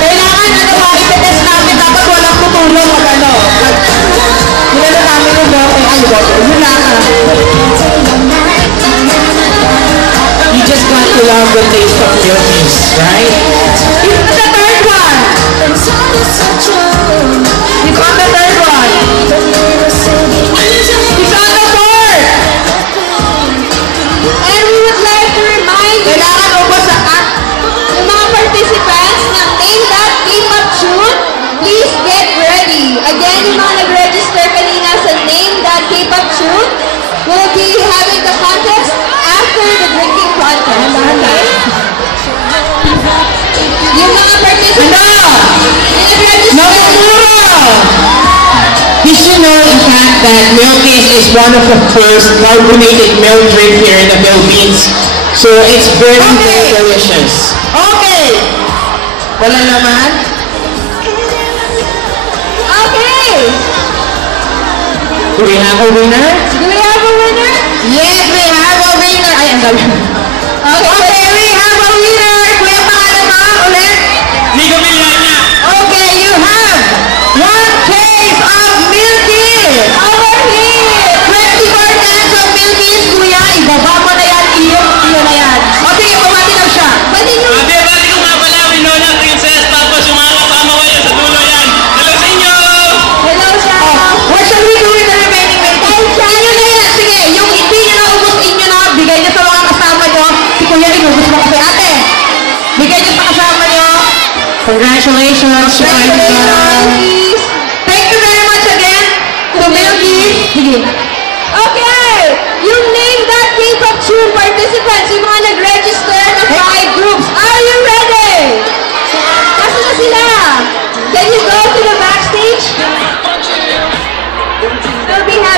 Kailangan i-test namin dapat walang tutulong pag ano. Hinala namin yung bote. Ay, bote. Yun lang You just got to love the taste of Philippines, right? It's the third one. It's on the third one. It's on the fourth. And we would like to remind you, Kailangan ubos sa yung mga participants ng Name That K-pop Tune, please get ready. Again, yung mga nag-register kanina sa Name That K-pop Tune, we'll be having the contest after the drinking contest. Okay? Yung mga participants, Did you know, in fact, that Milkis is one of the first carbonated milk drink here in the Philippines? So it's very, very delicious. Okay! Wala naman? Okay! Do we have a winner? Do we have a winner? Yes, we have a winner! Ay, ang dami. Okay, we have a winner! Kuya, pangalan mo ulit? Nico Villana. Okay, you have one case of Milkis! Over here! 24 cans of Milkis, kuya! Ibaba mo na yan, iyo na yan. O sige, pumati na siya. Pwede nyo Bati ko nga pala, Winona Princess, tapos yung mga kasama ko yan sa dulo yan. Hello sa inyo! hello siya. What shall we do with the remaining Milkis? Inyo na yan! Sige, yung hindi nyo na ubos, inyo na, bigay nyo sa mga kasama nyo. Si kuya, inubos mo kasi ate. Bigay nyo sa kasama nyo. Congratulations! Congratulations! Thank you very much again to Milkis. Sige. Okay! Yung Name That K-pop Tune participants, yung mga nag-register na 5 groups, are you ready? Kasi na sila? Can you go to the backstage? We'll be happy.